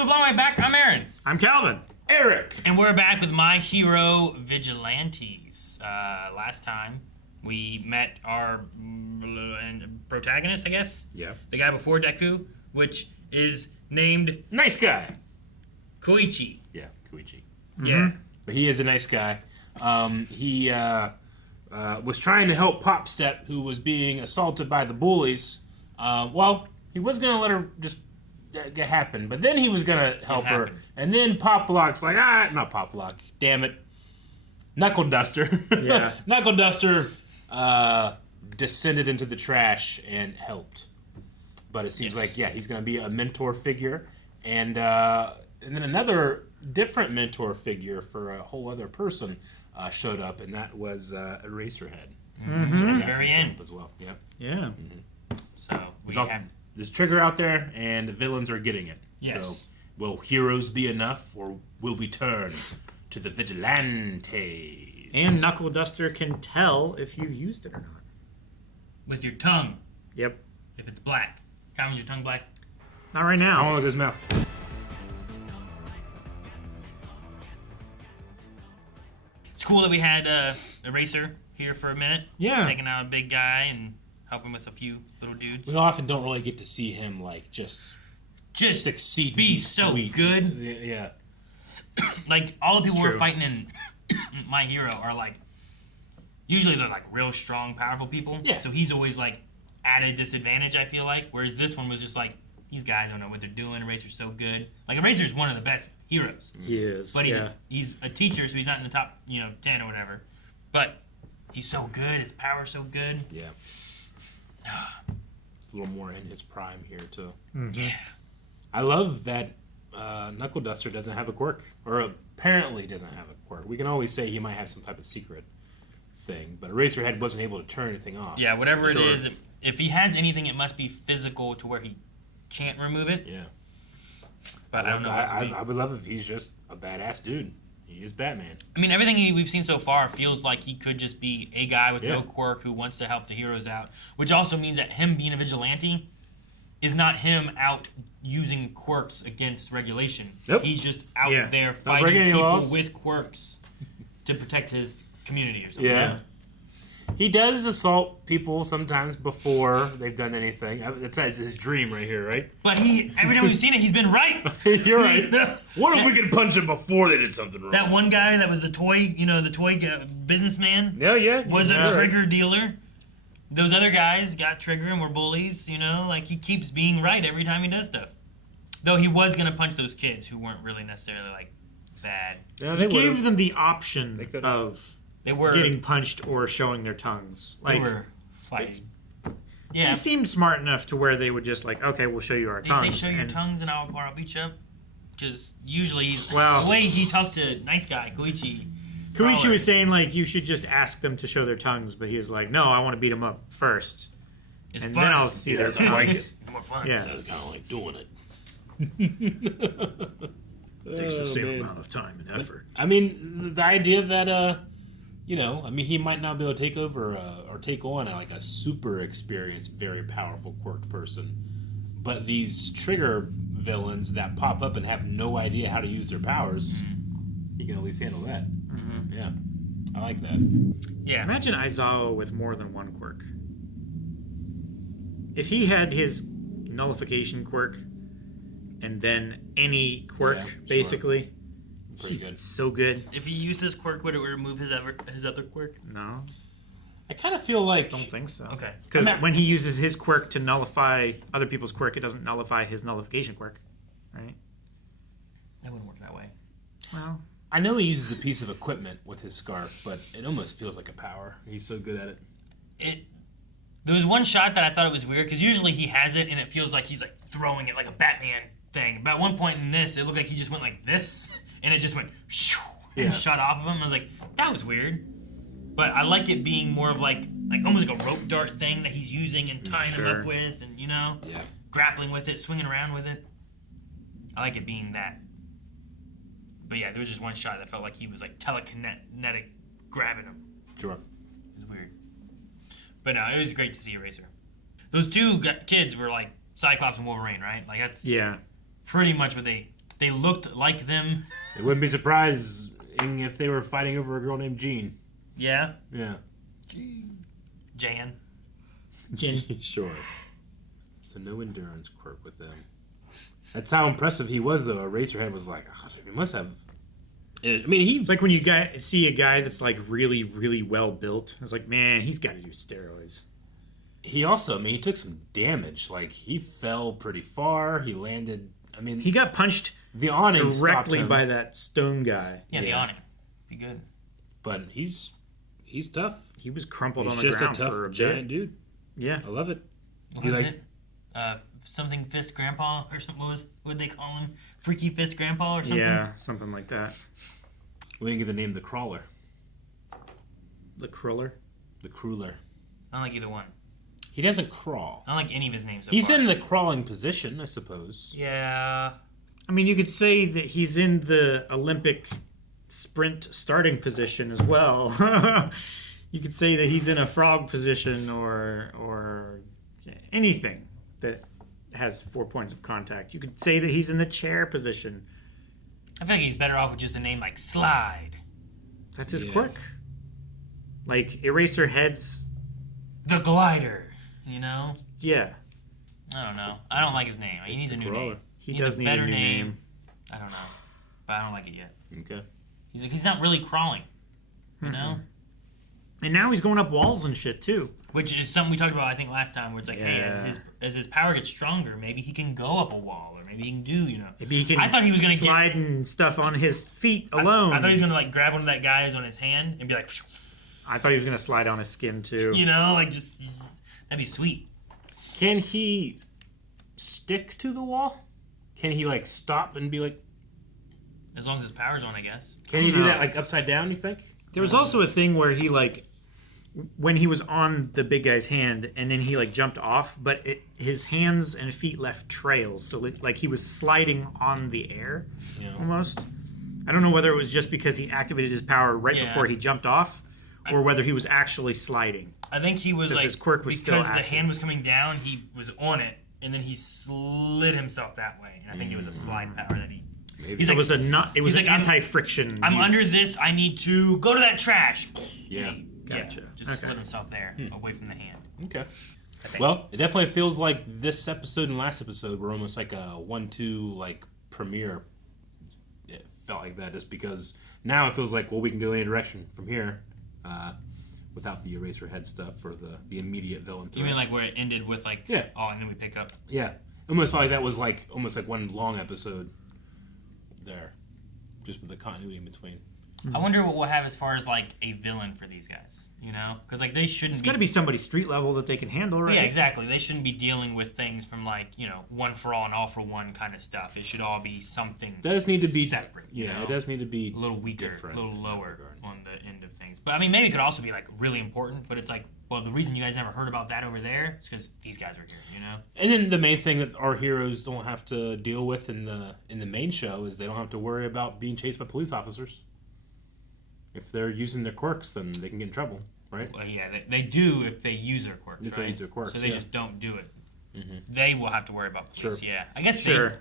Deku Blonde back. I'm Aaron. I'm Calvin. Eric. And we're back with My Hero Vigilantes. Last time we met our protagonist, I guess. Yeah. The guy before Deku, which is named Nice guy. Koichi. Yeah, Koichi. Yeah. But he is a nice guy. He was trying to help Pop Step, who was being assaulted by the bullies. Well, he was going to let her just get happen, but then he was going to help her. And then Pop Block's like, not Pop Block, damn it. Knuckleduster. Yeah. Knuckleduster descended into the trash and helped. But it seems like, he's going to be a mentor figure. And then another different mentor figure for a whole other person showed up, and that was Eraserhead. Mm-hmm. So at the very end as well. Yeah. Yeah. Mm-hmm. So there's Trigger out there, and the villains are getting it. Yes. So will heroes be enough, or will we turn to the Vigilantes? And Knuckleduster can tell if you've used it or not. with your tongue, Yep. if it's black. Count your tongue black. Not right now. Don't look at his mouth. It's cool that we had Eraser here for a minute. Yeah. Taking out a big guy and helping with a few little dudes. We often don't really get to see him like just succeed. Be so sweet. good. Yeah. Like all the people It's we're true. fighting in My Hero are like, usually they're like real strong, powerful people. Yeah. So he's always like at a disadvantage, I feel like. Whereas this one was just like, these guys don't know what they're doing. Eraser's so good. Like Eraser's one of the best heroes. He is. But he's a teacher, so he's not in the top 10 or whatever. But he's so good. His power's so good. Yeah. It's a little more in his prime here too. Mm-hmm. Yeah. I love that Knuckleduster doesn't have a quirk, or apparently doesn't have a quirk. We can always say he might have some type of secret thing, but Eraserhead wasn't able to turn anything off. Yeah, whatever Sure. it is, if he has anything, it must be physical to where he can't remove it. Yeah. But I don't know. I would love if he's just a badass dude. He is Batman. I mean, everything we've seen so far feels like he could just be a guy with no Yeah. quirk who wants to help the heroes out, which also means that him being a vigilante is not him out using quirks against regulation. Nope. He's just out Yeah. there breaking fighting any people laws. with quirks to protect his community or something. Yeah. He does assault people sometimes before they've done anything. That's his dream right here, right? But every time we've seen it, he's been right. You're right. What if we could punch him before they did something wrong? That one guy that was the toy businessman Yeah. was a You're right. trigger dealer. Those other guys got trigger and were bullies, like he keeps being right every time he does stuff. Though he was going to punch those kids who weren't really necessarily like bad. Yeah, He they gave would've. them the option could've. of They were getting punched or showing their tongues. they Like, were fighting. he Yeah. seemed smart enough to where they would just like, okay, we'll show you our They tongues. say show your And- tongues and I'll beat you up. Because usually Well- the way he talked to nice guy Koichi. Koichi was saying like you should just ask them to show their tongues, but he was like, no, I want to beat them up first, It's and fun. then I'll see their I like tongues. it. It's more fun. Yeah, It's kind of like doing it. takes the same man. amount of time and effort. I mean, the idea that, he might not be able to take over or take on like a super experienced, very powerful quirked person. But these trigger villains that pop up and have no idea how to use their powers, he can at least handle that. Mm-hmm. Yeah. I like that. Yeah. Imagine Aizawa with more than one quirk. If he had his nullification quirk and then any quirk, Yeah, sure. basically, Pretty he's good. so good. If he used his quirk, would it remove his other quirk? No, I kind of feel like... don't think so. Okay. Because I'm not- when he uses his quirk to nullify other people's quirk, it doesn't nullify his nullification quirk, right? That wouldn't work that way. Well, I know he uses a piece of equipment with his scarf, but it almost feels like a power. He's so good at it. There was one shot that I thought it was weird because usually he has it and it feels like he's like throwing it like a Batman thing. But at one point in this, it looked like he just went like this and it just went shoo, and Yeah. shot off of him. I was like, that was weird. But I like it being more of like almost like a rope dart thing that he's using and tying him Sure. up with, and Yeah. grappling with it, swinging around with it. I like it being that. But yeah, there was just one shot that felt like he was like telekinetic grabbing him. Sure. It was weird. But no, it was great to see Eraser. Those two kids were like Cyclops and Wolverine, right? Like that's yeah. pretty much what they They looked like them. It wouldn't be surprising if they were fighting over a girl named Jean. Yeah. Yeah. Jan. Sure. So no endurance quirk with them. That's how impressive he was, though. Eraserhead was like, oh, he must have. I mean, It's like when you see a guy that's like really, really well built. It's like, man, he's got to do steroids. He also, he took some damage. Like, he fell pretty far. He landed. I mean, He got punched the awning stopped directly him. by that stone guy. Yeah, the awning. Be good. But he's tough. He was crumpled He's on the just ground a tough for a giant bit. dude. Yeah. I love it. What He was like- it? Something Fist Grandpa or something? What would they call him? Freaky Fist Grandpa or something? Yeah, something like that. We didn't get the name the Crawler. The Cruller. The Cruller. I don't like either one. He doesn't crawl. I don't like any of his names so He's far. in the crawling position, I suppose. Yeah. I mean, you could say that he's in the Olympic sprint starting position as well. You could say that he's in a frog position or anything that has 4 points of contact. You could say that he's in the chair position. I feel like he's better off with just a name like Slide. That's his Yeah. quirk. Like Eraserhead's. The Glider. You know? Yeah, I don't know. I don't like his name. He needs a new Crawler. name. he Needs does a need better a new name. name. I don't know. But I don't like it yet. Okay. He's not really crawling. You know? And now he's going up walls and shit too. Which is something we talked about, I think, last time, where it's like, hey, Yeah. as his power gets stronger, maybe he can go up a wall, or maybe he can do, you know. Maybe he can I thought he was gonna slide and stuff on his feet alone. I thought he was gonna like grab one of that guy's on his hand and be like, I thought he was going to slide on his skin too. you know, like just that'd be sweet. Can he stick to the wall? Can he like stop and be like? As long as his power's on, I guess. Can he do No. that like upside down? You think? There was also a thing where he like, when he was on the big guy's hand, and then he like jumped off, but his hands and feet left trails, so like he was sliding on the air, Yeah. almost. I don't know whether it was just because he activated his power right Yeah. before he jumped off, or whether he was actually sliding. I think he was Because like his quirk was still because the active. hand was coming down, he was on it, and then he slid himself that way. And I think it was a slide power that he. Maybe. He's It like, was it was he's an like, I'm- anti-friction. I'm use. under this. I need to go to that trash. Yeah. Gotcha. Yeah, just Okay. slid himself there, away from the hand. Okay. I think. Well, it definitely feels like this episode and last episode were almost like a 1-2 like premiere. It felt like that just because now it feels like, well, we can go any direction from here, without the Eraserhead stuff or the immediate villain You threat. mean like where it ended with like, Yeah. oh, and then we pick up. Yeah, almost felt like that was like almost like one long episode there, just with the continuity in between. I wonder what we'll have as far as like a villain for these guys. You know, because like they shouldn't. It's got to be somebody street level that they can handle, right? Yeah, exactly. They shouldn't be dealing with things from like, you know, one for all and all for one kind of stuff. It should all be something It does need to be separate. you Yeah, know? it does need to be A little weaker, different a little in that lower regard. on the end of things. But I mean, maybe it could also be like really important. But it's like, well, the reason you guys never heard about that over there is because these guys are here. You know? And then the main thing that our heroes don't have to deal with in the main show is they don't have to worry about being chased by police officers. If they're using their quirks, then they can get in trouble, right? Well, yeah, they do if they use their quirks. If they right? use their quirks, so they yeah. just don't do it. They will have to worry about police. Sure. Yeah, I guess Sure.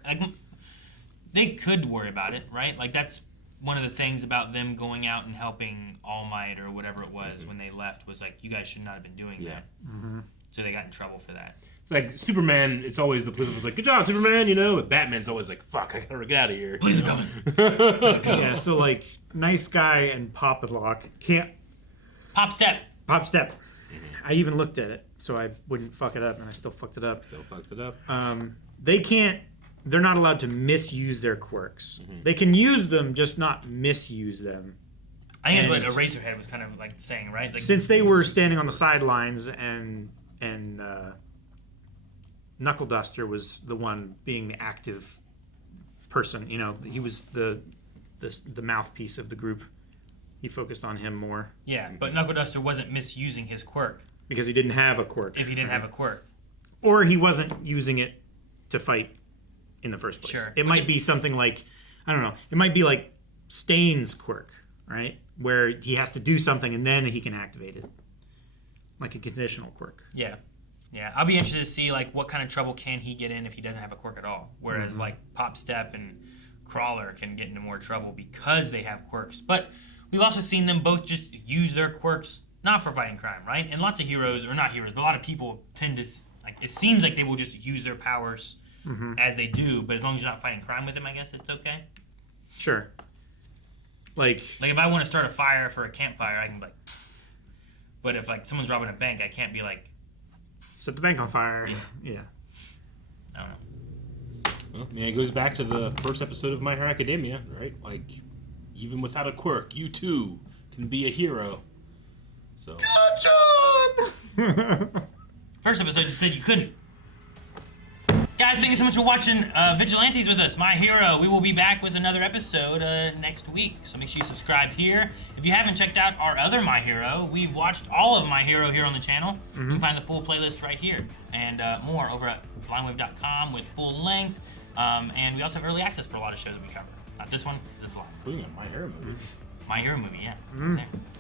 they could worry about it, right? Like that's one of the things about them going out and helping All Might or whatever it was when they left was like, you guys should not have been doing Yeah. that. So they got in trouble for that. It's like Superman, it's always the police officer's like, good job, Superman, you know? But Batman's always like, fuck, I gotta get out of here. Police are coming. Yeah, so like nice guy and Pop Lock can't Pop step. Pop Step. I even looked at it so I wouldn't fuck it up, and I still fucked it up. So fucks it up. They're not allowed to misuse their quirks. They can use them, just not misuse them. I think that's And- what Eraserhead was kind of like saying, right? Like, Since they were standing on the sidelines and Knuckleduster was the one being the active person, you know, he was the mouthpiece of the group. He focused on him more yeah, but Knuckleduster wasn't misusing his quirk because he didn't have a quirk. if he didn't have a quirk. Or he wasn't using it to fight in the first place. Sure. It might be something like, I don't know, it might be like Stain's quirk, right? Where he has to do something and then he can activate it. Like a conditional quirk. Yeah. Yeah, I'll be interested to see like what kind of trouble can he get in if he doesn't have a quirk at all. Whereas like Pop Step and Crawler can get into more trouble because they have quirks. But we've also seen them both just use their quirks not for fighting crime, right? And lots of heroes, or not heroes, but a lot of people tend to, like, it seems like they will just use their powers as they do, but as long as you're not fighting crime with them, I guess it's okay. Sure. Like if I want to start a fire for a campfire, I can be like, but if like someone's robbing a bank, I can't be like, set the bank on fire. Yeah. I don't know. Well, I mean, it goes back to the first episode of My Hero Academia, right? Like, even without a quirk, you too can be a hero. So. First episode you said you couldn't. Guys, thank you so much for watching Vigilantes with us, My Hero. We will be back with another episode next week, so make sure you subscribe here. If you haven't checked out our other My Hero, we've watched all of My Hero here on the channel. You can find the full playlist right here, and more over at blindwave.com with full length. And we also have early access for a lot of shows that we cover. Not this one, because it's live. Including a My Hero movie. My Hero movie, yeah. There.